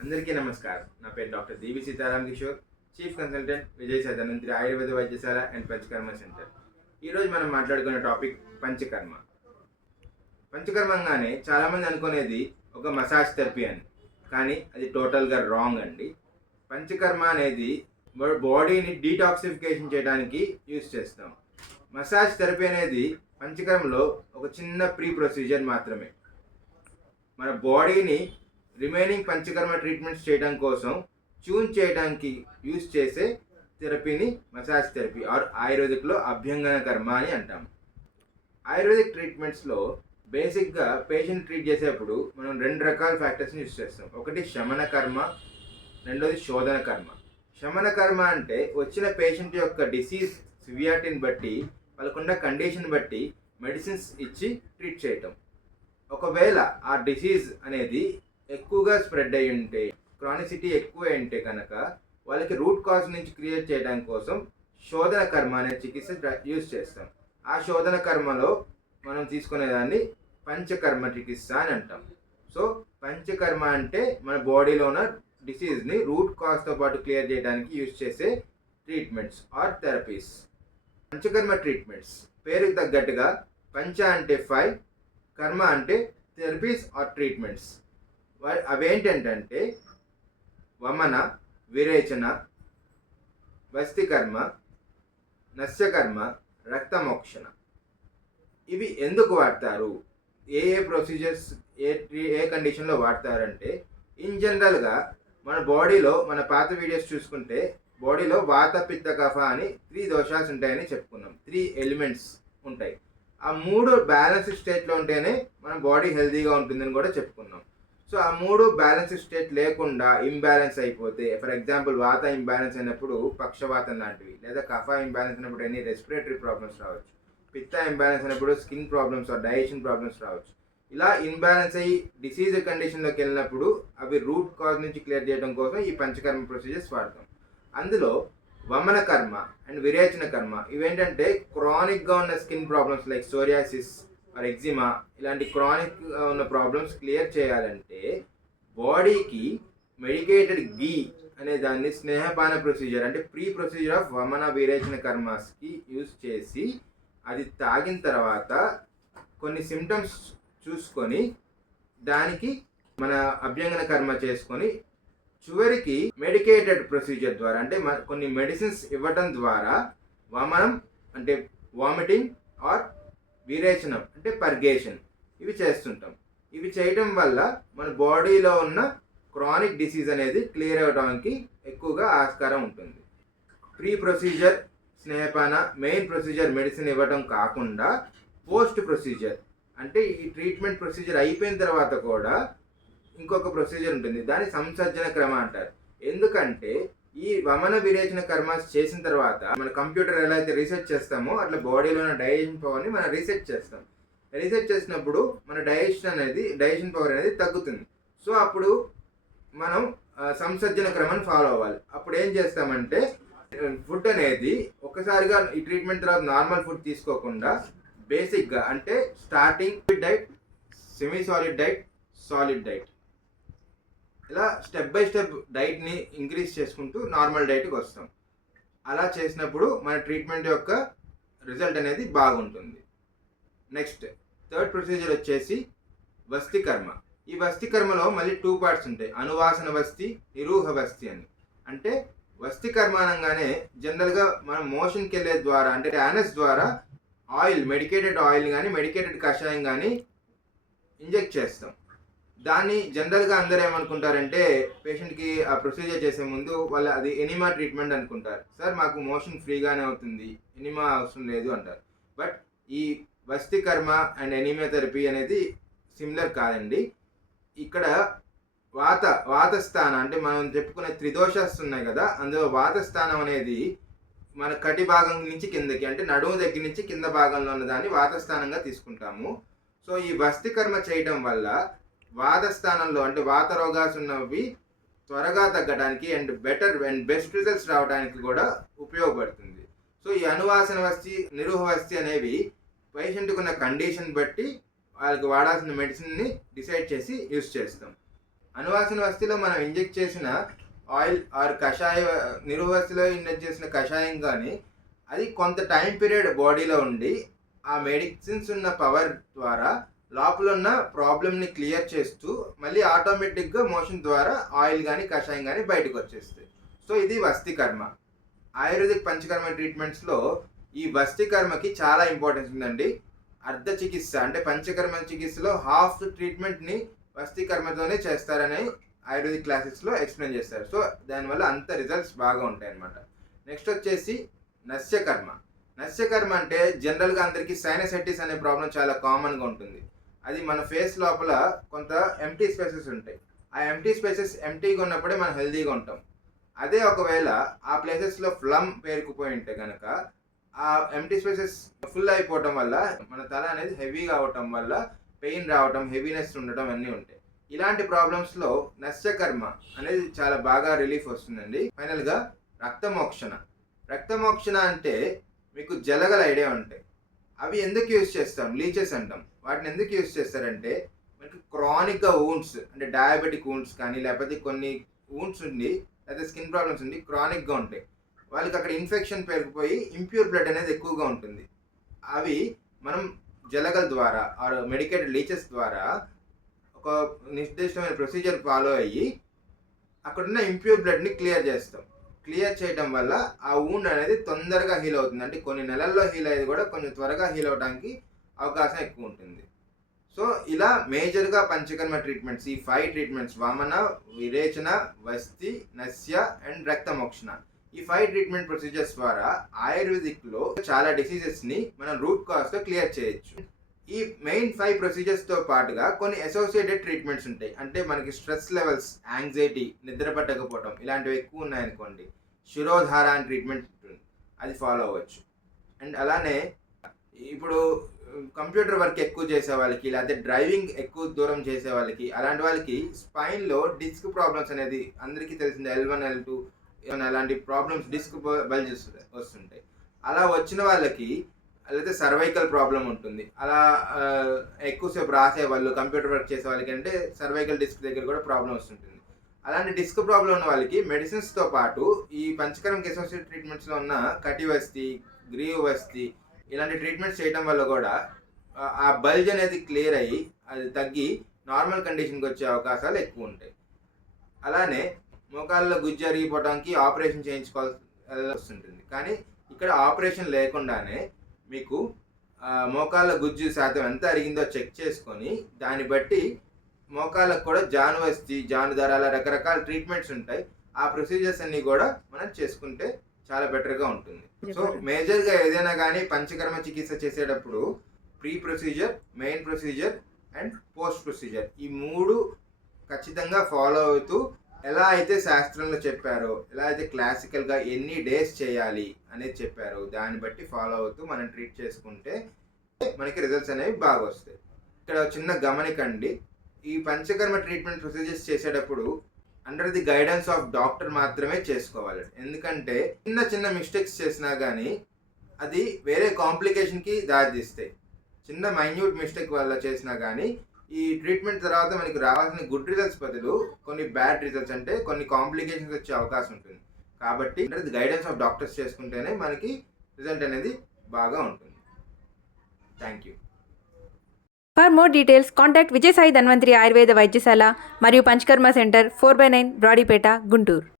అందరికీ నమస్కారం. నా పేరు డాక్టర్ డివి సీతారాం కిషోర్, చీఫ్ కన్సల్టెంట్ విజయ్ సదానంత్రి ఆయుర్వేద వైద్యశాల అండ్ పంచకర్మ సెంటర్. ఈరోజు మనం మాట్లాడుకునే టాపిక్ పంచకర్మ. పంచకర్మంగానే చాలామంది అనుకునేది ఒక మసాజ్ థెరపీ అని, కానీ అది టోటల్గా రాంగ్ అండి. పంచకర్మ అనేది బాడీని డీటాక్సిఫికేషన్ చేయడానికి యూజ్ చేస్తాం. మసాజ్ థెరపీ అనేది పంచకర్మలో ఒక చిన్న ప్రీ ప్రొసీజర్ మాత్రమే. మన బాడీని రిమైనింగ్ పంచకర్మ ట్రీట్మెంట్స్ చేయడం కోసం ట్యూన్ చేయడానికి యూజ్ చేసే థెరపీని మసాజ్ థెరపీ ఆర్ ఆయుర్వేదిక్లో అభ్యంగన కర్మ అని అంటాం. ఆయుర్వేదిక్ ట్రీట్మెంట్స్లో బేసిక్గా పేషెంట్ ట్రీట్ చేసేప్పుడు మనం రెండు రకాల ఫ్యాక్టర్స్ని యూజ్ చేస్తాం. ఒకటి శమన కర్మ, రెండోది శోధన కర్మ. శమన కర్మ అంటే వచ్చిన పేషెంట్ యొక్క డిసీజ్ సివియారిటీని బట్టి, వాళ్ళకున్న కండిషన్ బట్టి మెడిసిన్స్ ఇచ్చి ట్రీట్ చేయటం. ఒకవేళ ఆ డిసీజ్ అనేది ఎక్కువగా స్ప్రెడ్ అయి ఉంటే, క్రానిసిటీ ఎక్కువ ఉంటే కనుక వాళ్ళకి రూట్ కాజ్ నుంచి క్రియేట్ చేయడం కోసం శోధన కర్మ అనే చికిత్స యూజ్ చేస్తాం. ఆ శోధన కర్మలో మనం తీసుకునేదాన్ని పంచకర్మ చికిత్స అని అంటాం. సో పంచకర్మ అంటే మన బాడీలో ఉన్న డిసీజ్ని రూట్ కాజ్తో పాటు క్లియర్ చేయడానికి యూజ్ చేసే treatments or therapies. Panchakarma treatments పేరుకి తగ్గట్టుగా పంచ అంటే 5, కర్మ అంటే థెరపీస్ ఆర్ ట్రీట్మెంట్స్. అవేంటంటే వమన, విరేచన, వస్తికర్మ, నస్యకర్మ, రక్తమోక్షణ. ఇవి ఎందుకు వాడతారు, ఏ ప్రొసీజర్స్ ఏ కండిషన్లో వాడతారంటే, ఇన్ జనరల్గా మన బాడీలో మన పాత వీడియోస్ చూసుకుంటే బాడీలో వాత పిత్త కఫ అని 3 దోషాలు ఉంటాయని చెప్పుకున్నాం. 3 ఎలిమెంట్స్ ఉంటాయి. ఆ 3 బ్యాలెన్స్ స్టేట్లో ఉంటేనే మన బాడీ హెల్తీగా ఉంటుందని కూడా చెప్పుకున్నాం. సో ఆ 3 బ్యాలెన్స్ స్టేట్ లేకుండా ఇంబ్యాలెన్స్ అయిపోతే, ఫర్ ఎగ్జాంపుల్ వాత ఇంబ్యాలెన్స్ అయినప్పుడు పక్షవాతం లాంటివి, లేదా కఫ ఇంబ్యాలెన్స్ అయినప్పుడు ఎన్ని రెస్పిరేటరీ ప్రాబ్లమ్స్ రావచ్చు, పిత్త ఇంబ్యాలెన్స్ అయినప్పుడు skin problems or digestion problems రావచ్చు. ఇలా ఇన్బ్యాలెన్స్ అయ్యి డిసీజ్ కండిషన్లోకి వెళ్ళినప్పుడు అవి రూట్ కాజ్ నుంచి క్లియర్ చేయడం కోసం ఈ పంచకర్మ ప్రొసీజర్స్ వాడతాం. అందులో వమన కర్మ అండ్ విరేచన కర్మ ఇవేంటంటే క్రానిక్గా ఉన్న skin problems like psoriasis or eczema, ఇలాంటి క్రానిక్ ఉన్న ప్రాబ్లమ్స్ క్లియర్ చేయాలంటే బాడీకి మెడికేటెడ్ గీ అనే దాన్ని స్నేహపాన ప్రొసీజర్ అంటే ప్రీ ప్రొసీజర్ ఆఫ్ వమన విరేచన కర్మస్కి యూజ్ చేసి అది తాగిన తర్వాత కొన్ని సిమ్టమ్స్ చూసుకొని దానికి మన అభ్యంగన కర్మ చేసుకొని చివరికి మెడికేటెడ్ ప్రొసీజర్ ద్వారా అంటే కొన్ని మెడిసిన్స్ ఇవ్వడం ద్వారా వమనం అంటే వామిటింగ్ ఆర్ విరేచనం అంటే పర్గేషన్ ఇవి చేస్తుంటాం. ఇవి చేయడం వల్ల మన బాడీలో ఉన్న క్రానిక్ డిసీజ్ అనేది క్లియర్ అవ్వడానికి ఎక్కువగా ఆస్కారం ఉంటుంది. ప్రీ ప్రొసీజర్ స్నేహపాన, మెయిన్ ప్రొసీజర్ మెడిసిన్ ఇవ్వడం కాకుండా పోస్ట్ ప్రొసీజర్ అంటే ఈ ట్రీట్మెంట్ ప్రొసీజర్ అయిపోయిన తర్వాత కూడా ఇంకొక ప్రొసీజర్ ఉంటుంది. దాన్ని సంసర్జన క్రమ అంటారు. ఎందుకంటే ఈ వమన విరేచన కర్మ చేసిన తర్వాత మన కంప్యూటర్ ఎలా అయితే రీసెట్ చేస్తామో అట్లా బాడీలో ఉన్న డైజెషన్ పవర్ని మనం రీసెట్ చేస్తాం. రీసెట్ చేసినప్పుడు మన డైజెషన్ పవర్ అనేది తగ్గుతుంది. సో అప్పుడు మనం సంసర్జన క్రమాన్ని ఫాలో అవ్వాలి. అప్పుడు ఏం చేస్తామంటే ఫుడ్ అనేది ఒక్కసారిగా ఈ ట్రీట్మెంట్ తర్వాత నార్మల్ ఫుడ్ తీసుకోకుండా బేసిక్గా అంటే starting diet, semi solid diet, solid diet, ఇలా స్టెప్ బై స్టెప్ డైట్ని ఇంక్రీజ్ చేసుకుంటూ నార్మల్ డైట్కి వస్తాం. అలా చేసినప్పుడు మన ట్రీట్మెంట్ యొక్క రిజల్ట్ అనేది బాగుంటుంది. నెక్స్ట్ థర్డ్ ప్రొసీజర్ వచ్చేసి వస్తికర్మ. ఈ వస్తికర్మలో మళ్ళీ 2 పార్ట్స్ ఉంటాయి. అనువాసన వస్తి, నిరూహ వస్తి అని. అంటే వస్తికర్మ అనగానే జనరల్గా మనం మోషన్కి వెళ్ళే ద్వారా అంటే యానస్ ద్వారా ఆయిల్, మెడికేటెడ్ ఆయిల్ కానీ మెడికేటెడ్ కషాయం కానీ ఇంజెక్ట్ చేస్తాం. దాన్ని జనరల్గా అందరూ ఏమనుకుంటారంటే పేషెంట్కి ఆ ప్రొసీజర్ చేసే ముందు వాళ్ళు అది ఎనిమా ట్రీట్మెంట్ అనుకుంటారు. సార్ మాకు మోషన్ ఫ్రీగానే అవుతుంది, ఎనిమా అవసరం లేదు అంటారు. బట్ ఈ వస్తికర్మ అండ్ ఎనిమా థెరపీ అనేది సిమిలర్ కాదండి. ఇక్కడ వాతస్థానం అంటే మనం చెప్పుకునే 3 దోషాలు ఉన్నాయి కదా, అందులో వాతస్థానం అనేది మన కటి భాగం నుంచి కిందకి అంటే నడుము దగ్గర నుంచి కింద భాగంలో ఉన్న దాన్ని వాతస్థానంగా తీసుకుంటాము. సో ఈ వస్తికర్మ చేయడం వల్ల వాతస్థానంలో అంటే వాత రోగాలు ఉన్నవి త్వరగా తగ్గడానికి and better and best results రావడానికి కూడా ఉపయోగపడుతుంది. సో ఈ అనువాసన వస్తి, నిరూహ వస్తి అనేవి పేషెంట్కి ఉన్న కండిషన్ బట్టి వాళ్ళకి వాడాల్సిన మెడిసిన్ని డిసైడ్ చేసి యూజ్ చేస్తాం. అనువాసన వస్తిలో మనం ఇంజెక్ట్ చేసిన ఆయిల్ ఆర్ నిరువస్థిలో ఇంజెక్ట్ చేసిన కషాయం కానీ అది కొంత టైం పీరియడ్ బాడీలో ఉండి ఆ మెడిసిన్స్ ఉన్న పవర్ ద్వారా లోపల ఉన్న ప్రాబ్లమ్ని క్లియర్ చేస్తూ మళ్ళీ ఆటోమేటిక్గా మోషన్ ద్వారా ఆయిల్ కానీ కషాయం కానీ బయటకు వచ్చేస్తాయి. సో ఇది వస్తికర్మ. ఆయుర్వేదిక్ పంచకర్మ ట్రీట్మెంట్స్లో ఈ వస్తికర్మకి చాలా ఇంపార్టెన్స్ ఉందండి. అర్ధ చికిత్స అంటే పంచకర్మ చికిత్సలో హాఫ్ ట్రీట్మెంట్ని వస్తికర్మతోనే చేస్తారని ఆయుర్వేదిక్ క్లాసెస్లో ఎక్స్ప్లెయిన్ చేస్తారు. సో దానివల్ల అంత రిజల్ట్స్ బాగా ఉంటాయి అన్నమాట. నెక్స్ట్ వచ్చేసి నస్యకర్మ. నస్యకర్మ అంటే జనరల్గా అందరికీ సైనసైటిస్ అనే ప్రాబ్లం చాలా కామన్గా ఉంటుంది. అది మన ఫేస్ లోపల కొంత ఎంటీ స్పేసెస్ ఉంటాయి. ఆ ఎంటీ స్పేసెస్ ఎంటీగా ఉన్నప్పుడే మనం హెల్తీగా ఉంటాం. అదే ఒకవేళ ఆ ప్లేసెస్లో ఫ్లమ్ పేరుకుపోయి ఉంటే కనుక ఆ ఎంటీ స్పేసెస్ ఫుల్ అయిపోవటం వల్ల మన తల అనేది హెవీగా అవటం వల్ల పెయిన్ రావటం, హెవీనెస్ ఉండటం అన్నీ ఉంటాయి. ఇలాంటి ప్రాబ్లమ్స్లో నస్యకర్మ అనేది చాలా బాగా రిలీఫ్ వస్తుందండి. ఫైనల్గా రక్తమోక్షణ. రక్తమోక్షణ అంటే మీకు జలగల ఐడియా ఉంటాయి. అవి ఎందుకు యూజ్ చేస్తాం? లీచెస్ అంటాం. వాటిని ఎందుకు యూజ్ చేస్తారంటే మనకి క్రానిక్గా వూండ్స్ అంటే డయాబెటిక్ వూండ్స్ కానీ లేకపోతే కొన్ని వూండ్స్ ఉండి లేకపోతే స్కిన్ ప్రాబ్లమ్స్ ఉండి క్రానిక్గా ఉంటాయి. వాళ్ళకి అక్కడ ఇన్ఫెక్షన్ పెరిగిపోయి ఇంప్యూర్ బ్లడ్ అనేది ఎక్కువగా ఉంటుంది. అవి మనం జలగల ద్వారా ఆర్ మెడికేటెడ్ లీచెస్ ద్వారా ఒక నిర్దిష్టమైన ప్రొసీజర్ ఫాలో అయ్యి అక్కడున్న ఇంప్యూర్ బ్లడ్ని క్లియర్ చేస్తాం. క్లియర్ చేయడం వల్ల ఆ వూండ్ అనేది తొందరగా హీల్ అవుతుంది. అంటే కొన్ని నెలల్లో హీల్ అయ్యేది కూడా కొంచెం త్వరగా హీల్ అవడానికి అవకాశం ఎక్కువ ఉంటుంది. సో ఇలా మేజర్గా పంచకర్మ ట్రీట్మెంట్స్, ఈ 5 ట్రీట్మెంట్స్ వామన, విరేచన, వస్తి, నస్య అండ్ రక్తమోక్షణ, ఈ 5 ట్రీట్మెంట్ ప్రొసీజర్స్ ద్వారా ఆయుర్వేదిక్లో చాలా డిసీజెస్ని మనం రూట్ కాజ్తో క్లియర్ చేయొచ్చు. ఈ మెయిన్ 5 ప్రొసీజర్స్తో పాటుగా కొన్ని అసోసియేటెడ్ ట్రీట్మెంట్స్ ఉంటాయి. అంటే మనకి స్ట్రెస్ లెవెల్స్, యాంగ్జైటీ, నిద్ర పట్టకపోవడం ఇలాంటివి ఎక్కువ ఉన్నాయనుకోండి, శిరోధార అని ట్రీట్మెంట్ ఉంటుంది, అది ఫాలో అవ్వచ్చు. అండ్ అలానే ఇప్పుడు కంప్యూటర్ వర్క్ ఎక్కువ చేసే వాళ్ళకి లేకపోతే డ్రైవింగ్ ఎక్కువ దూరం చేసే వాళ్ళకి అలాంటి వాళ్ళకి స్పైన్లో డిస్క్ ప్రాబ్లమ్స్ అనేది అందరికీ తెలిసింది. L1, L2 అలాంటి ప్రాబ్లమ్స్, డిస్క్ బల్జెస్ వస్తుంటాయి. అలా వచ్చిన వాళ్ళకి లేకపోతే సర్వైకల్ ప్రాబ్లం ఉంటుంది. అలా ఎక్కువసేపు రాసేవాళ్ళు, కంప్యూటర్ వర్క్ చేసే వాళ్ళకి అంటే సర్వైకల్ డిస్క్ దగ్గర కూడా ప్రాబ్లం వస్తుంటుంది. అలాంటి డిస్క్ ప్రాబ్లం ఉన్న వాళ్ళకి మెడిసిన్స్తో పాటు ఈ పంచకర్మకి అసోసియేట్ ట్రీట్మెంట్స్లో ఉన్న కటివస్తి, గ్రీవవస్తి ఇలాంటి ట్రీట్మెంట్స్ చేయడం వల్ల కూడా ఆ బల్జ్ అనేది క్లియర్ అయ్యి అది తగ్గి నార్మల్ కండిషన్కి వచ్చే అవకాశాలు ఎక్కువ ఉంటాయి. అలానే మోకాళ్ళలో గుజ్జు అరిగిపోవడానికి ఆపరేషన్ చేయించుకోవాల్సి వస్తుంటుంది. కానీ ఇక్కడ ఆపరేషన్ లేకుండానే మీకు మోకాళ్ళ గుజ్జు శాతం ఎంత అరిగిందో చెక్ చేసుకొని దాన్ని బట్టి మోకాళ్ళకు కూడా జానువస్తి, జానుదార అలా రకరకాల ట్రీట్మెంట్స్ ఉంటాయి. ఆ ప్రొసీజర్స్ అన్నీ కూడా మనం చేసుకుంటే చాలా బెటర్గా ఉంటుంది. సో మేజర్గా ఏదైనా కానీ పంచకర్మ చికిత్స చేసేటప్పుడు pre procedure, main procedure and post procedure ఈ 3 ఖచ్చితంగా ఫాలో అవుతూ ఎలా అయితే శాస్త్రంలో చెప్పారో, ఎలా అయితే క్లాసికల్గా ఎన్ని డేస్ చేయాలి అనేది చెప్పారో దాన్ని బట్టి ఫాలో అవుతూ మనం ట్రీట్ చేసుకుంటే మనకి రిజల్ట్స్ అనేవి బాగా వస్తాయి. ఇక్కడ చిన్న గమనికండి, ఈ పంచకర్మ ట్రీట్మెంట్ ప్రొసీజర్స్ చేసేటప్పుడు under the guidance of doctor మాత్రమే చేసుకోవాలి. ఎందుకంటే చిన్న చిన్న మిస్టేక్స్ చేసినా కానీ అది వేరే కాంప్లికేషన్కి దారితీస్తాయి. చిన్న మైన్యూట్ మిస్టేక్ వల్ల చేసినా కానీ ఈ ట్రీట్మెంట్ తర్వాత మనకి రావాల్సిన గుడ్ రిజల్ట్స్ బదులు కొన్ని బ్యాడ్ రిజల్ట్స్ అంటే కొన్ని కాంప్లికేషన్స్ వచ్చే అవకాశం ఉంటుంది. కాబట్టి under the guidance of doctors చేసుకుంటేనే మనకి రిజల్ట్ అనేది బాగా ఉంటుంది. Thank you. For more details, contact Vijay Sai Dhanvantri Ayurveda Vaidyasala మరియు పంచకర్మ సెంటర్ 4/9 బ్రాడీపేట, గుంటూరు.